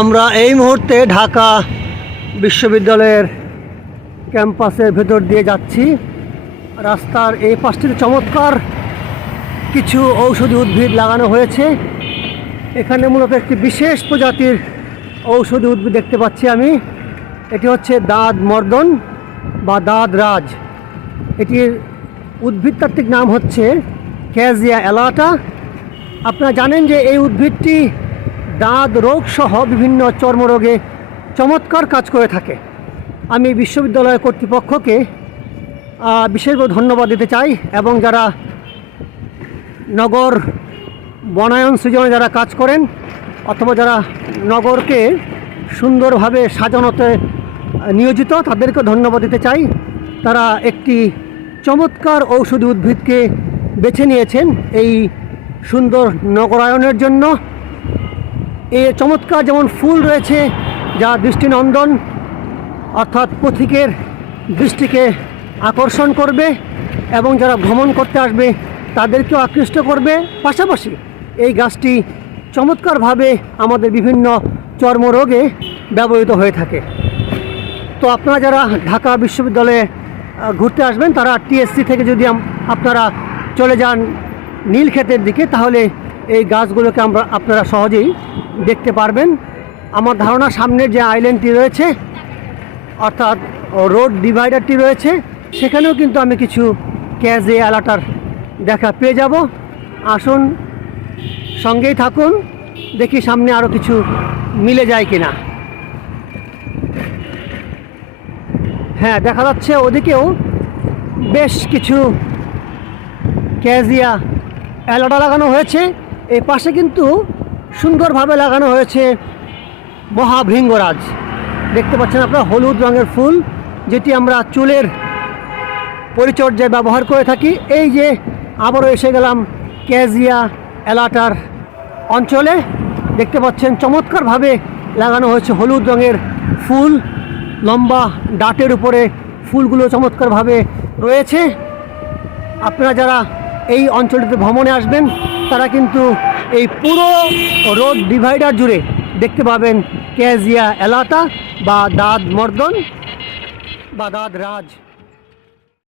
আমরা এই মুহূর্তে ঢাকা বিশ্ববিদ্যালয়ের ক্যাম্পাসের ভেতর দিয়ে যাচ্ছি। রাস্তার এই পাশটিতে চমৎকার কিছু ঔষধি উদ্ভিদ লাগানো হয়েছে। এখানে মূলত একটি বিশেষ প্রজাতির ঔষধি উদ্ভিদ দেখতে পাচ্ছি আমি। এটি হচ্ছে দাঁত মর্দন বা দাঁত রাজ। এটির উদ্ভিদতাত্ত্বিক নাম হচ্ছে ক্যাজিয়া অ্যালাটা আপনারা জানেন যে এই উদ্ভিদটি দাঁত, রোগ সহ বিভিন্ন চর্মরোগে চমৎকার কাজ করে থাকে। আমি বিশ্ববিদ্যালয় কর্তৃপক্ষকে বিশেষভাবে ধন্যবাদ দিতে চাই এবং যারা নগর বনায়ন সৃজনে যারা কাজ করেন অথবা যারা নগরকে সুন্দরভাবে সাজানোতে নিয়োজিত, তাদেরকে ধন্যবাদ দিতে চাই। তারা একটি চমৎকার ঔষধি উদ্ভিদকে বেছে নিয়েছেন এই সুন্দর নগরায়নের জন্য। এ চমৎকার যেমন ফুল রয়েছে যা দৃষ্টিনন্দন, অর্থাৎ পথিকের দৃষ্টিকে আকর্ষণ করবে এবং যারা ভ্রমণ করতে আসবে তাদেরকেও আকৃষ্ট করবে। পাশাপাশি এই গাছটি চমৎকারভাবে আমাদের বিভিন্ন চর্মরোগে ব্যবহৃত হয়ে থাকে। তো আপনারা যারা ঢাকা বিশ্ববিদ্যালয়ে ঘুরতে আসবেন, তারা টিএসসি থেকে যদি আপনারা চলে যান নীলক্ষেতের দিকে, তাহলে এই গাছগুলোকে আমরা আপনারা সহজেই দেখতে পারবেন। আমার ধারণা সামনের যে আইল্যান্ডটি রয়েছে, অর্থাৎ রোড ডিভাইডারটি রয়েছে, সেখানেও কিন্তু আমি কিছু ক্যাজে আলাটার দেখা পেয়ে যাব। আসুন, সঙ্গেই থাকুন, দেখি সামনে আরও কিছু মিলে যায় কিনা। হ্যাঁ দেখা যাচ্ছে ওদিকেও বেশ কিছু ক্যাজিয়া অ্যালাটা লাগানো হয়েছে। এই পাশে কিন্তু সুন্দরভাবে লাগানো হয়েছে মহাভৃঙ্গরাজ। দেখতে পাচ্ছেন আপনারা, হলুদ রঙের ফুল, যেটি আমরা চুলের পরিচর্যায় ব্যবহার করে থাকি। এই যে আবারও এসে গেলাম ক্যাজিয়া এলাটার অঞ্চলে। দেখতে পাচ্ছেন, চমৎকারভাবে লাগানো হয়েছে হলুদ রঙের ফুল। লম্বা ডাটের উপরে ফুলগুলো চমৎকারভাবে রয়েছে। আপনারা যারা এই অঞ্চলটিতে ভ্রমণে আসবেন, তারা কিন্তু এই পুরো রোড ডিভাইডার জুড়ে দেখতে পাবেন ক্যাজিয়া এলাতা বা দাদ মর্দন বা দাদ রাজ।